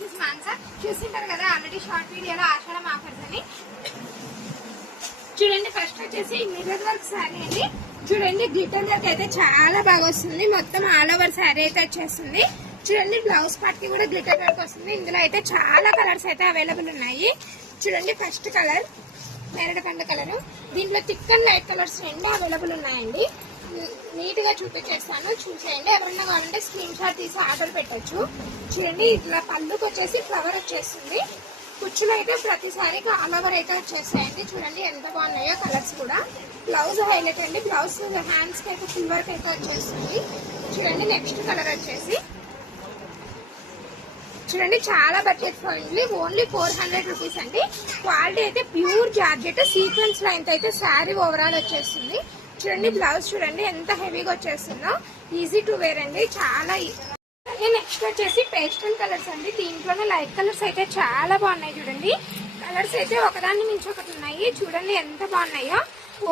This is Mansa. చూసింటారు కదా already short వీడియోలో ఆషాఢం offers అని. చూడండి ఫస్ట్ వచ్చేసి మిర్రర్ వర్క్ శారీ అండి. చూడండి గ్లిటర్ వర్క్ అయితే చాలా బాగా వస్తుంది. మొత్తం ఆల్ ఓవర్ శారీ అయితే వచ్చేస్తుంది. చూడండి బ్లౌజ్ పార్ట్ కి కూడా గ్లిటర్ వర్క్ వస్తుంది. ఇందులో అయితే చాలా కలర్స్ అయితే అవైలబుల్ ఉన్నాయి. చూడండి ఫస్ట్ కలర్ నేరేడు పండు కలర్. దీంట్లో థిక్ అండ్ లైట్ కలర్స్ రెండు అవైలబుల్ ఉన్నాయండి. నీట్ గా చూపించేస్తాను, చూసేయండి. ఎవరన్నా కావాలంటే స్క్రీన్ షాట్ తీసి ఆర్డర్ పెట్టచ్చు. చూడండి ఇట్లా పళ్ళుకి వచ్చేసి ఫ్లవర్ వచ్చేస్తుంది. కుచ్చులు అయితే ప్రతిసారి ఆల్ ఓవర్ అయితే వచ్చేస్తాయండి. చూడండి ఎంత బాగున్నాయో కలర్స్ కూడా. బ్లౌజ్ హైలైట్ అండి. బ్లౌజ్ హ్యాండ్స్ కి అయితే ఫుల్ వర్క్ అయితే వచ్చేస్తుంది. చూడండి నెక్స్ట్ కలర్ వచ్చేసి చూడండి చాలా బడ్జెట్ ఫ్రెండ్లీ, ఓన్లీ 400 రూపీస్ అండి. క్వాలిటీ అయితే ప్యూర్ జార్జెట్ సీక్వెన్స్ లైన్ అయితే శారీ ఓవరాల్ వచ్చేస్తుంది. చూడండి బ్లౌజ్ చూడండి ఎంత హెవీగా వచ్చేస్తుందో. ఈజీ టు వేర్ అండి, చాలా. నెక్స్ట్ వచ్చేసి పేస్టల్ కలర్స్ అండి. దీంట్లోనే లైట్ కలర్స్ అయితే చాలా బాగున్నాయి. చూడండి కలర్స్ అయితే ఒకదాన్ని మించి ఒకటి ఉన్నాయి. చూడండి ఎంత బాగున్నాయో.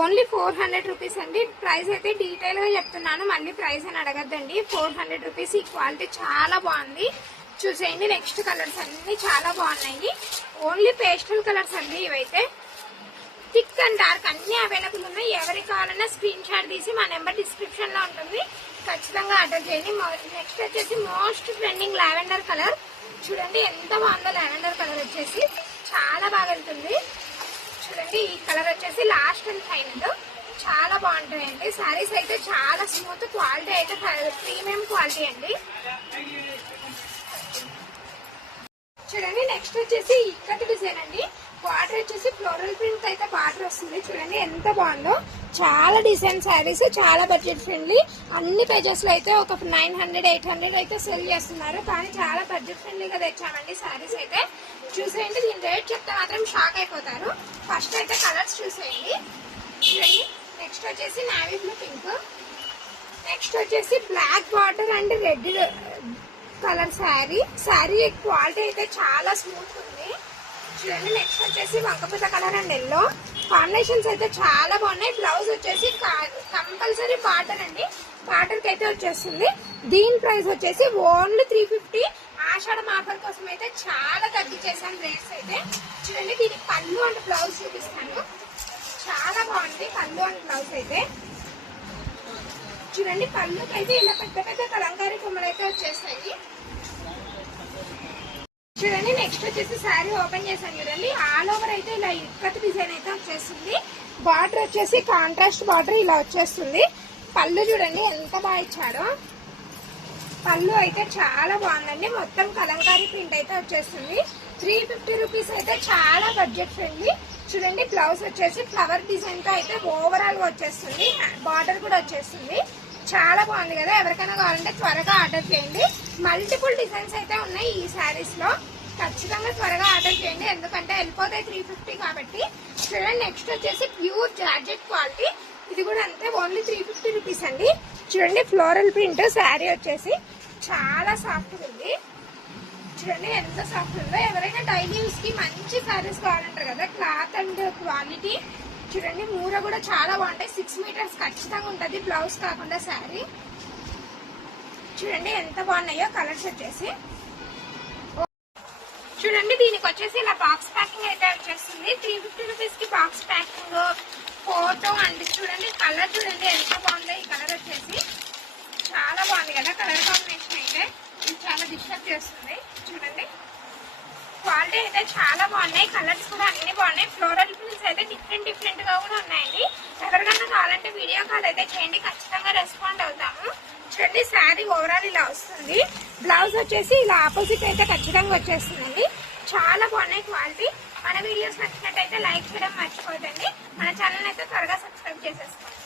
ఓన్లీ 400 రూపీస్ అండి. ప్రైస్ అయితే డీటెయిల్ గా చెప్తున్నాను, మళ్ళీ ప్రైస్ అని అడగద్దండి. 400 రూపీస్. ఈ క్వాలిటీ చాలా బాగుంది, చూసేయండి. నెక్స్ట్ కలర్స్ అన్ని చాలా బాగున్నాయి. ఓన్లీ పేస్టల్ కలర్స్ అండి ఇవైతే. థిక్ అండ్ డార్క్ అన్ని అవైలబుల్ ఉన్నాయి. ఎవరికి కావాలన్నా స్క్రీన్ షాట్ తీసి మా నెంబర్ డిస్క్రిప్షన్ లో ఉంటుంది, ఖచ్చితంగా ఆర్డర్ చేయండి. నెక్స్ట్ వచ్చేసి మోస్ట్ ట్రెండింగ్ లావెండర్ కలర్. చూడండి ఎంత బాగుందో. లావెండర్ కలర్ వచ్చేసి చాలా బాగా వెళ్తుంది. చూడండి ఈ కలర్ వచ్చేసి లాస్ట్ అండ్ ఫైనల్. చాలా బాగుంటాయండి. శారీస్ అయితే చాలా స్మూత్, క్వాలిటీ అయితే ప్రీమియం క్వాలిటీ అండి. చూడండి నెక్స్ట్ వచ్చేసి ఇక్కటి డిజైన్ అండి. బార్డర్ వచ్చేసి ఫ్లోరల్ ప్రింట్ అయితే బార్డర్ వస్తుంది. చూడండి ఎంత బాగుందో. చాలా డిజైన్ శారీస్, చాలా బడ్జెట్ ఫ్రెండ్లీ. అన్ని పేజెస్ లో అయితే ఒక 900, 800 అయితే సెల్ చేస్తున్నారు, కానీ చాలా బడ్జెట్ ఫ్రెండ్లీగా తెచ్చామండి శారీస్ అయితే. చూసేయండి, దీని రేట్ చెప్తే మాత్రం షాక్ అయిపోతారు. ఫస్ట్ అయితే కలర్స్ చూసేయండి. చూడండి నెక్స్ట్ వచ్చేసి నావీ బ్లూ పింక్. నెక్స్ట్ వచ్చేసి black border and red colour sari quality అయితే చాలా స్మూత్ ఉంది. చూడండి నెక్స్ట్ వచ్చేసి వంకపూత కలర్ అండ్ ఎల్లో. కాంబినేషన్స్ అయితే చాలా బాగున్నాయి. బ్లౌజ్ వచ్చేసి కంపల్సరీ బార్డర్ అండి, బార్డర్ కి అయితే వచ్చేస్తుంది. దీని ప్రైస్ వచ్చేసి ఓన్లీ 350. ఆషాఢం ఆఫర్ కోసం అయితే చాలా తగ్గించేసాను రేట్స్ అయితే. చూడండి దీనికి పళ్ళు అండ్ బ్లౌజ్ చూపిస్తాను. చాలా బాగుంది పళ్ళు అండ్ బ్లౌజ్ అయితే. చూడండి పళ్ళుకి అయితే ఇలా పెద్ద పెద్ద కలంకారీ కొమ్మలు అయితే వచ్చేస్తాయి. చూడండి నెక్స్ట్ వచ్చేసి శారీ ఓపెన్ చేశాను. చూడండి ఆల్ ఓవర్ అయితే ఇలా ఇక్కత్ డిజైన్ అయితే వచ్చేస్తుంది. బార్డర్ వచ్చేసి కాంట్రాస్ట్ బార్డర్ ఇలా వచ్చేస్తుంది. పళ్ళు చూడండి ఎంత బాగా ఇచ్చాడో. పళ్ళు అయితే చాలా బాగుందండి. మొత్తం కలంకారీ ప్రింట్ అయితే వచ్చేస్తుంది. 350 రూపీస్ అయితే చాలా బడ్జెట్ ఫ్రెండ్లీ. చూడండి బ్లౌజ్ వచ్చేసి ఫ్లవర్ డిజైన్ తో అయితే ఓవరాల్ గా వచ్చేస్తుంది. బార్డర్ కూడా వచ్చేస్తుంది. చాలా బాగుంది కదా. ఎవరికైనా కావాలంటే త్వరగా ఆర్డర్ చేయండి. మల్టిపుల్ డిజైన్స్ అయితే ఉన్నాయి ఈ శారీస్ లో, ఖచ్చితంగా త్వరగా ఆర్డర్ చేయండి, ఎందుకంటే వెళ్ళిపోతాయి 350 కాబట్టి. చూడండి నెక్స్ట్ వచ్చేసి ప్యూర్ జార్జెట్ క్వాలిటీ. ఇది కూడా అంతే, ఓన్లీ 350 రూపీస్ అండి. చూడండి ఫ్లోరల్ ప్రింట్ శారీ వచ్చేసి చాలా సాఫ్ట్ ఉంది. చూడండి ఎంత సాఫ్ట్ ఉందో. ఎవరైనా డైలీ యూస్ కి మంచి శారీస్ కావాలంటారు కదా, క్లాత్ అండ్ క్వాలిటీ. చూడండి మూర కూడా చాలా బాగుంటాయి. 6 మీటర్స్ ఖచ్చితంగా ఉంటుంది, బ్లౌజ్ కాకుండా శారీ. చూడండి ఎంత బాగున్నాయో కలర్స్ వచ్చేసి. చూడండి దీనికి వచ్చేసి ఇలా బాక్స్ ప్యాకింగ్ అయితే వచ్చేస్తుంది. 350 రూపీస్ కి బాక్స్ ప్యాకింగ్, ఫోటో అండ్ చూడండి కలర్ చూడండి ఎంత బాగుందో. ఈ కలర్ వచ్చేసి చాలా బాగుంది కదా. కలర్ కాంబినేషన్ అయితే ఇది చాలా డిస్టర్బ్ చేస్తుంది. చూడండి క్వాలిటీ అయితే చాలా బాగున్నాయి. కలర్స్ కూడా అన్ని బాగున్నాయి. ఫ్లోరల్ ప్రింట్స్ అయితే డిఫరెంట్ గా కూడా ఉన్నాయండి. ఎవరికైనా కావాలంటే వీడియో కాల్ అయితే చేయండి, ఖచ్చితంగా రెస్పాండ్ అవుతాము. చూడండి శారీ ఓవరాల్ ఇలా వస్తుంది. బ్లౌజ్ వచ్చేసి ఇలా ఆపోజిట్ అయితే ఖచ్చితంగా వచ్చేస్తుందండి. చాలా బాగున్నాయి క్వాలిటీ. మన వీడియోస్ నచ్చినట్టయితే లైక్ చేయడం మర్చిపోదండి. మన ఛానల్ అయితే త్వరగా సబ్స్క్రైబ్ చేసేసుకోండి.